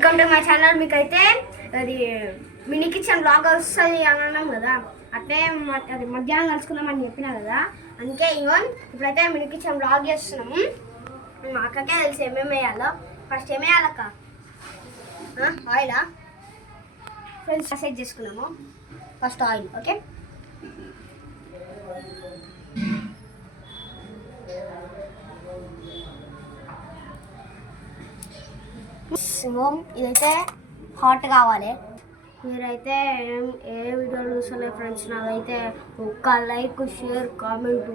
Welcome to my channel. మీకైతే అది mini kitchen blog వస్తుంది అని అన్నాం కదా, అట్లే అది మధ్యాహ్నం కలుసుకున్నామని చెప్పినా కదా, అందుకే ఇవన్ ఇప్పుడైతే మినీ కిచెన్ బ్లాగ్ చేస్తున్నాము. మా అక్కకే తెలిసి ఏమేమి వేయాలో. ఫస్ట్ ఏమి వేయాలక్క? ఆయిలా ఫ్రెండ్స్ సెట్ చేసుకున్నాము. First oil. ఓకే, ఇదైతే హాట్ కావాలి. మీరైతే ఏ వీడియోలు చూస్తలేదు ఫ్రెండ్స్. నాకైతే ఒక్క లైక్, షేర్, కామెంట్.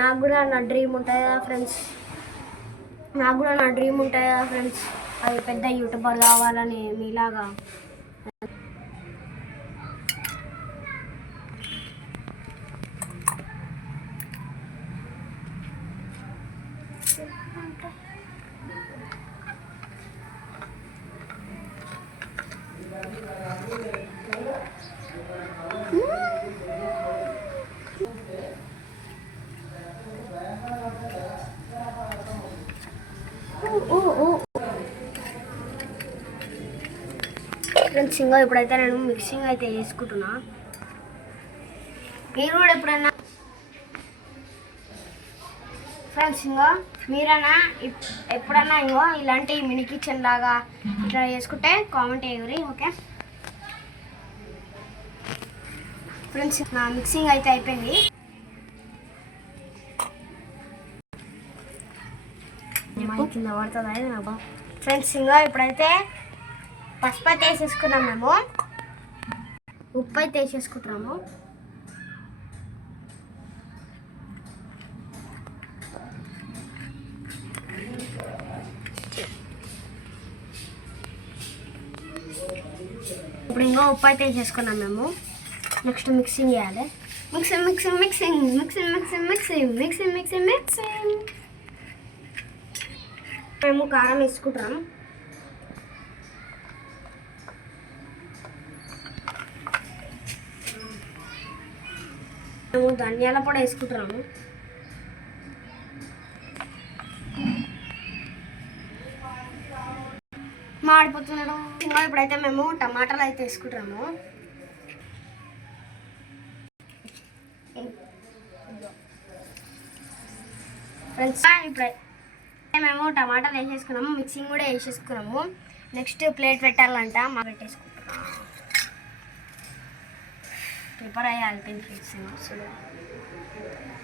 నాకు కూడా నా డ్రీమ్ ఉంటుంది కదా ఫ్రెండ్స్, అది పెద్ద యూట్యూబర్ కావాలని మీలాగా. ఫ్రెండ్స్ ఇంకా ఇప్పుడైతే నేను మిక్సింగ్ అయితే చేసుకుంటున్నా. మీరు కూడా ఎప్పుడన్నా ఫ్రెండ్స్ ఇంకా మీరన్నా ఎప్పుడన్నా ఇంకో ఇలాంటి మినీ కిచెన్ లాగా ఇట్లా చేసుకుంటే కామెంట్ చేయరు. ఓకే ఫ్రెండ్స్, నా మిక్సింగ్ అయితే అయిపోయింది. కింద పడుతుంది ఫ్రెండ్స్. ఇంకా ఇప్పుడైతే పసుపు అయితే వేసేసుకున్నాం, మేము ఉప్పు అయితే వేసేసుకుంటున్నాము. ఇప్పుడు ఇంకా ఉప్పు అయితే వేసేసుకున్నాం మేము. నెక్స్ట్ మిక్సింగ్ చేయాలి. మిక్సింగ్ మేము కారం వేసుకుంటాం. మేము ధనియాల పొడి వేసుకుంటున్నాము. మాడిపోతున్నాడు. ఇప్పుడైతే మేము టమాటాలు అయితే వేసుకుంటాము. ఫ్రెండ్స్ ఇప్పుడైతే మేము టమాటాలు వేసేసుకున్నాము, మిక్సింగ్ కూడా వేసేసుకున్నాము. నెక్స్ట్ ప్లేట్ పెట్టాలంట, మా పెట్టేసుకుంటున్నాము. ప్రిపేర్ అయ్యాలి ఫ్రెండ్స్.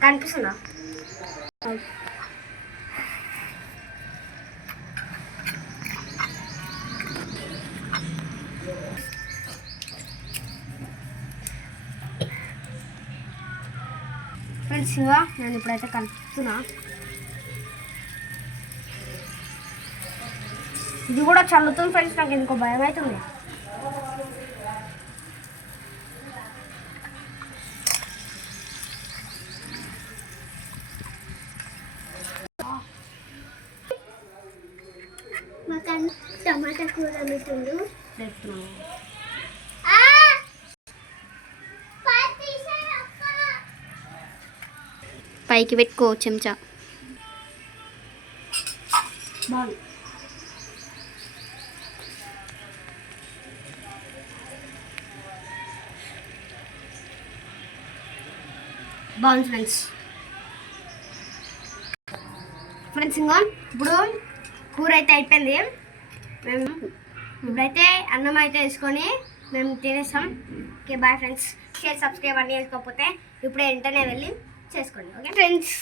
కనిపిస్తుందా? ఫ్రెండ్స్ ఇంకా నేను ఇప్పుడైతే కలుపుతున్నా. ఇది కూడా చల్లుతుంది ఫ్రెండ్స్, నాకు ఇంకో భయం అవుతుంది. టమాటా కూర పెట్టిండు, పైకి పెట్టుకో చెంచా. బాగుంది. ఫ్రెండ్స్ ఇంకా ఇప్పుడు కూర అయితే అయిపోయింది. మేము ఇప్పుడైతే అన్నం అయితే వేసుకొని మేము తినేస్తాం. Okay bye friends. Share, subscribe అన్నీ చేసుకోకపోతే ఇప్పుడే వెంటనే వెళ్ళి చేసుకోండి. Okay friends.